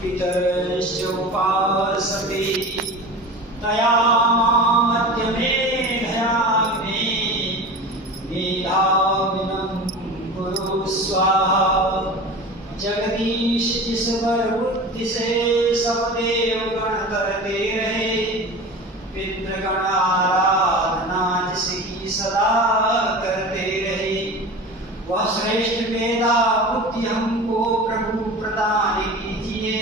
पितरश्च उपासते तया मध्यमे धयाग्ने मेधाविनं कुरु स्वाहा। जगदीश जिस वर बुद्धि से सब देव गण करते रहे, पितृगण आराधना जिसकी सदा करते रहे, वह श्रेष्ठ वेदा बुद्धि हमको प्रभु प्रदान कीजिए।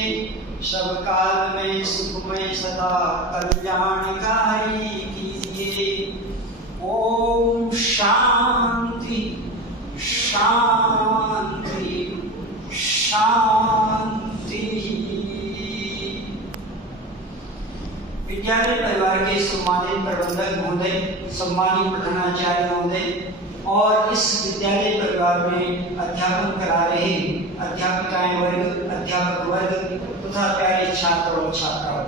सब काल में सुखमय सदा कल्याणकारी कीजिए। ओम शांति शांति शांति। विद्यालय परिवार के सम्मानित प्रबंधक महोदय, सम्मानित प्रधानाचार्य महोदय और इस विद्यालय परिवार में अध्यापन करा रहे अध्यापिकाएं वर्ग, अध्यापक वर्ग तथा प्यारे छात्र और छात्राओं,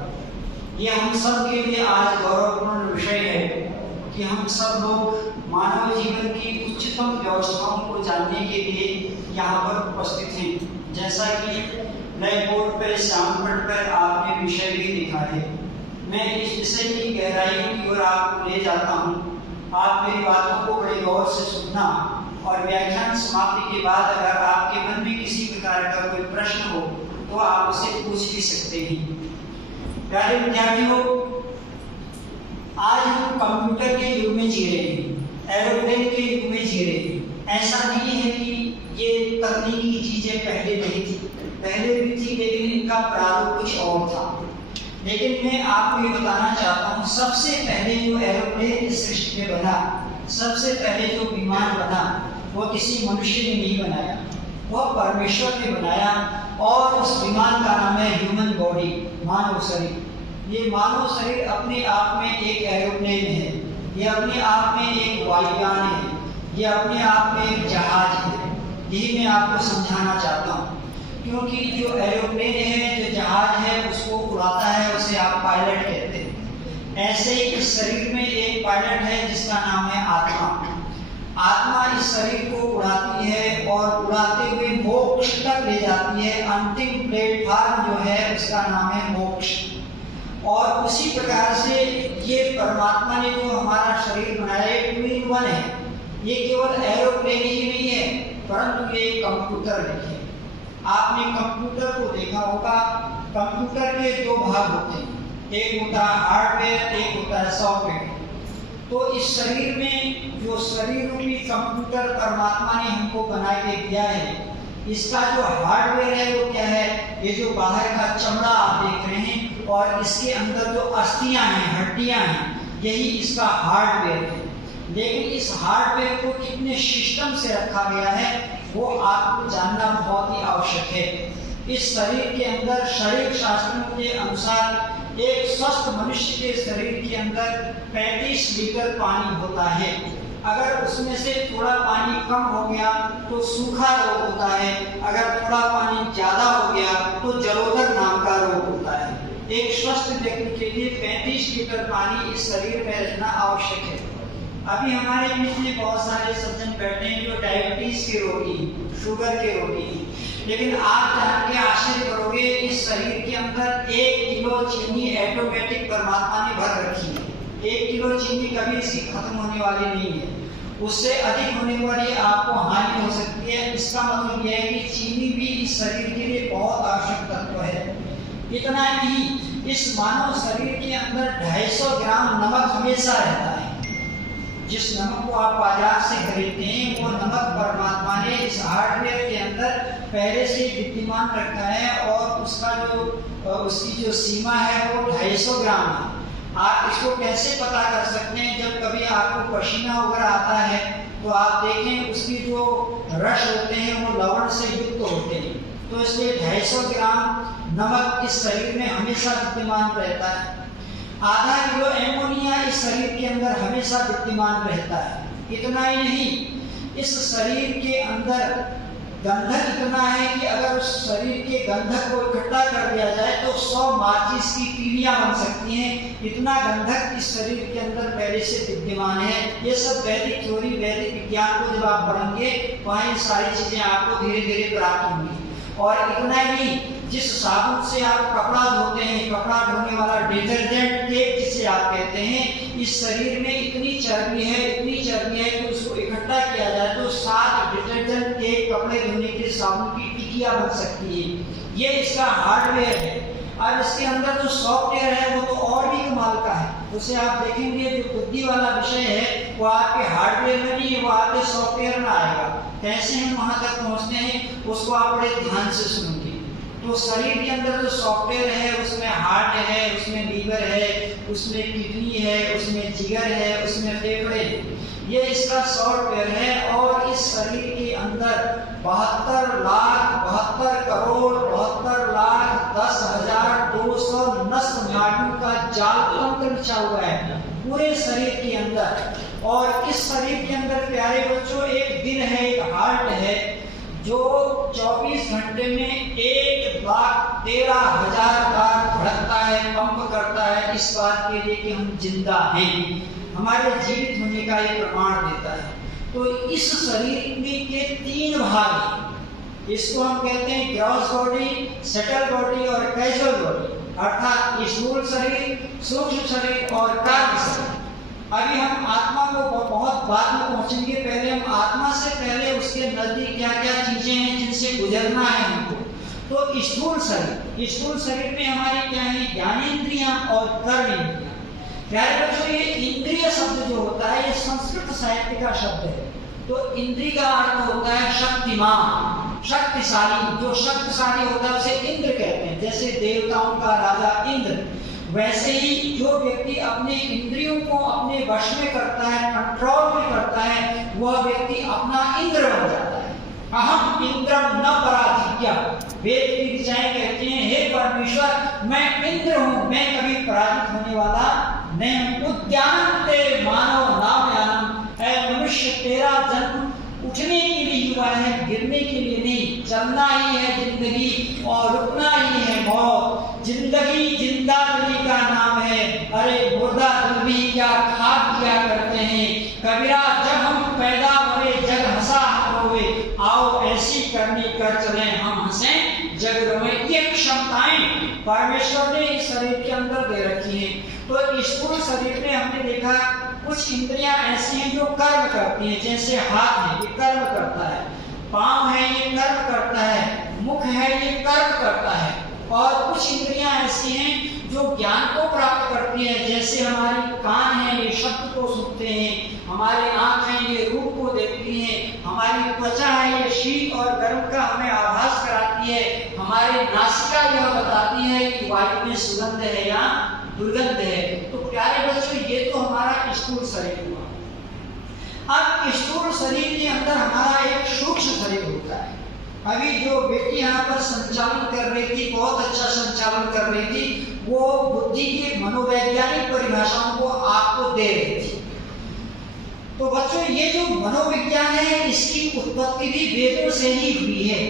ये हम सब के लिए आज गौरवपूर्ण विषय है कि हम सब लोग मानव जीवन की उच्चतम व्यवस्थाओं को जानने के लिए यहाँ पर उपस्थित हैं। जैसा कि ब्लैक बोर्ड पर श्याम पट पर आपने विषय भी लिखा है, मैं इस विषय की गहराइयों की ओर आपको ले जाता हूँ। आप मेरी बातों को बड़े गौर से सुनना और व्याख्यान समाप्ति के बाद अगर आपके मन में किसी प्रकार का कोई प्रश्न हो तो आप उसे पूछ भी सकते हैं। प्यारे विद्यार्थियों, आज हम कंप्यूटर के युग में जी रहे हैं, एरोप्लेन के युग में जी रहे हैं। ऐसा नहीं है कि ये तकनीकी चीजें पहले नहीं थी, पहले भी थी, लेकिन इनका प्रारूप कुछ और था। लेकिन मैं आपको ये बताना चाहता हूँ, सबसे पहले जो एरोप्लेन इस सृष्टि में बना, सबसे पहले जो विमान बना, वो किसी मनुष्य ने नहीं बनाया, वह परमेश्वर ने बनाया। और उस विमान का नाम है ह्यूमन बॉडी, मानव शरीर। ये मानव शरीर अपने आप में एक एरोप्लेन है, ये अपने आप में एक वायुयान है, ये अपने आप में एक जहाज है। यही मैं आपको समझाना चाहता हूँ, क्योंकि जो एरोप्लेन है, जो जहाज है, उसको उड़ाता है, उसे आप पायलट कहते हैं। ऐसे ही इस शरीर में एक पायलट है जिसका नाम है आत्मा। आत्मा इस शरीर को उड़ाती है और उड़ाते हुए मोक्ष तक ले जाती है। अंतिम प्लेटफार्म जो है उसका नाम है मोक्ष। और उसी प्रकार से ये परमात्मा ने जो हमारा शरीर बनाया है, टू इन वन है। ये केवल एरोप्लेन ही नहीं है, परंतु ये कंप्यूटर नहीं है। आपने कंप्यूटर को देखा होगा, कंप्यूटर के दो भाग होते हैं, एक होता है हार्डवेयर, एक होता है सॉफ्टवेयर। तो इस शरीर में जो शरीर रूपी कंप्यूटर परमात्मा ने हमको बना के दिया है, इसका जो हार्डवेयर है वो क्या है? ये जो बाहर का चमड़ा आप देख रहे हैं और इसके अंदर जो अस्थियां हैं, हड्डियां हैं, यही इसका हार्डवेयर है। लेकिन इस हार्डवेयर को कितने सिस्टम से रखा गया है वो आपको जानना बहुत ही आवश्यक है। इस शरीर के अंदर शरीर शास्त्रों के अनुसार एक स्वस्थ मनुष्य के शरीर के अंदर 35 लीटर पानी होता है। अगर उसमें से थोड़ा पानी कम हो गया तो सूखा रोग होता है, अगर थोड़ा पानी ज्यादा हो गया तो जलोदर नाम का रोग होता है। एक स्वस्थ व्यक्ति के लिए 35 लीटर पानी इस शरीर में रहना आवश्यक है। अभी हमारे बीच में बहुत सारे सज्जन बैठे हैं जो डायबिटीज के रोगी, शुगर के रोगी हैं, लेकिन आप जान के आश्चर्य करोगे, इस शरीर के अंदर 1 किलो चीनी ऑटोमेटिक परमात्मा ने भर रखी है। 1 किलो चीनी कभी इसकी खत्म होने वाली नहीं है, उससे अधिक होने पर ये आपको हानि हो सकती है। इसका मतलब यह है कि चीनी भी इस शरीर के लिए बहुत आवश्यक तत्व है। इतना ही, इस मानव शरीर के अंदर 250 ग्राम नमक हमेशा रहता है। जिस नमक को आप बाजार से खरीदते हैं, वो नमक परमात्मा ने इस हार्डवेयर के अंदर पहले से विद्यमान रखा है और उसकी जो सीमा है वो 250 ग्राम है। आप इसको कैसे पता कर सकते हैं? जब कभी आपको पसीना वगैरह आता है तो आप देखें उसकी जो रस होते हैं वो लवण से युक्त होते हैं। तो इसलिए 250 ग्राम नमक इस शरीर में हमेशा विद्यमान रहता है। आधा किलो एमोनिया इस शरीर के अंदर हमेशा विद्यमान रहता है। इतना ही नहीं, इस शरीर के अंदर गंधक इतना है कि अगर उस शरीर के गंधक को इकट्ठा कर दिया जाए तो 100 माचिस की तीलियां बन सकती हैं। इतना गंधक इस शरीर के अंदर पहले से विद्यमान है। ये सब वैदिक थ्योरी, वैदिक विज्ञान को जब आप पढ़ेंगे वहाँ ये सारी चीजें आपको धीरे धीरे प्राप्त होंगी। और इतना ही नहीं, जिस साबुन से आप कपड़ा धोते हैं, कपड़ा धोने वाला डिटर्जेंट केक जिसे आप कहते हैं, इस शरीर में इतनी चर्बी है कि उसको इकट्ठा किया जाए तो 7 डिटर्जेंट केक कपड़े धोने के साबुन की टिकिया बन सकती है। ये इसका हार्डवेयर है। अब इसके अंदर जो सॉफ्टवेयर है वो तो और भी कमाल का है। उसे आप देखेंगे जो बुद्धि वाला विषय है वो आपके हार्डवेयर में नहीं है, वो आपके सॉफ्टवेयर में आएगा। कैसे हम वहां तक पहुंचते हैं उसको आप बड़े ध्यान से सुनेंगे। तो शरीर के अंदर जो सॉफ्टवेयर है उसमें हार्ट है, उसमें लीवर है, उसमें किडनी है, उसमें जिगर है, उसमें फेफड़े है। ये इसका सॉफ्टवेयर है। और इस शरीर के अंदर 72,72,10,200 नस्ल नाड़ियों का जाल तंत्र बिछा हुआ है पूरे शरीर के अंदर। और इस शरीर के अंदर प्यारे बच्चों एक दिन है, एक हार्ट है जो 24 घंटे में 1,13,000 बार धड़कता है, पंप करता है, इस बात के लिए कि हम जिंदा हैं, हमारे जीवित होने का ये प्रमाण देता है। तो इस शरीर के 3 भाग हैं। इसको हम कहते हैं ग्रॉस बॉडी, सटल बॉडी और कैजुअल बॉडी, अर्थात स्थूल शरीर, सूक्ष्म शरीर और कार्य शरीर। अभी हम आत्मा को बहुत बाद में पहुंचेंगे, पहले हम आत्मा से पहले उसके नजदीक क्या क्या चीजें हैं जिनसे गुजरना है हमको। तो स्थूल शरीर में हमारी क्या है, ज्ञानेंद्रियां और कर्मेंद्रियां। प्यारे बच्चों ये इंद्रिय शब्द जो होता है ये संस्कृत साहित्य का शब्द है। तो इंद्रिय का अर्थ होता है शक्तिमान, शक्तिशाली। जो शक्तिशाली होता है उसे इंद्र कहते हैं। जैसे देवताओं का राजा इंद्र, वैसे ही जो व्यक्ति अपने इंद्रियों को अपने वश में करता है, कंट्रोल में करता है, वह व्यक्ति अपना इंद्र बन जाता है। अहम इंद्रम न पराजित्य, वेद की ऋचाएं कहते हैं हे परमेश्वर मैं इंद्र हूँ, मैं कभी पराजित होने वाला नहीं। उद्यानंते मानव नाम यानम, ऐ मनुष्य तेरा जन्म उठने के लिए हुआ है, गिरने के लिए नहीं। चलना ही है जिंदगी और रुकना ही है मौत। जिंदगी जिंदा दिली का नाम है, अरे मुर्दा दिल भी क्या खाक किया करते हैं। कबीरा जब हम पैदा हुए जग हंसा हम रोए, आओ ऐसी करनी कर चले हम हंसें जग रोए। ये क्षमताएं परमेश्वर ने इस शरीर के अंदर दे रखी हैं। तो स्थूल शरीर में हमने देखा कुछ इंद्रियां ऐसी हैं जो कर्म करती हैं। जैसे हाथ है ये कर्म करता है, पांव है ये कर्म करता है, मुख है ये कर्म करता है। और कुछ इंद्रियां ऐसी हैं जो ज्ञान को प्राप्त करती हैं। जैसे हमारी कान है ये शब्द को सुनते हैं, हमारे आंख है ये रूप को देखती हैं, हमारी त्वचा है ये शीत और गर्म का हमें आभास कराती है, हमारी नासिका यह बताती है कि वायु में सुगंध है या दुर्गंध है। तो प्यारे बच्चों ये तो हमारा स्थूल शरीर हुआ। अब स्थूल शरीर के अंदर हमारा एक सूक्ष्म शरीर होता है। अभी जो बेटी यहाँ पर संचालन कर रही थी, बहुत अच्छा संचालन कर रही थी, वो बुद्धि के मनोवैज्ञानिक परिभाषाओं को आपको दे रही थी। तो बच्चों ये जो मनोविज्ञान है इसकी उत्पत्ति भी वेदों से ही हुई है।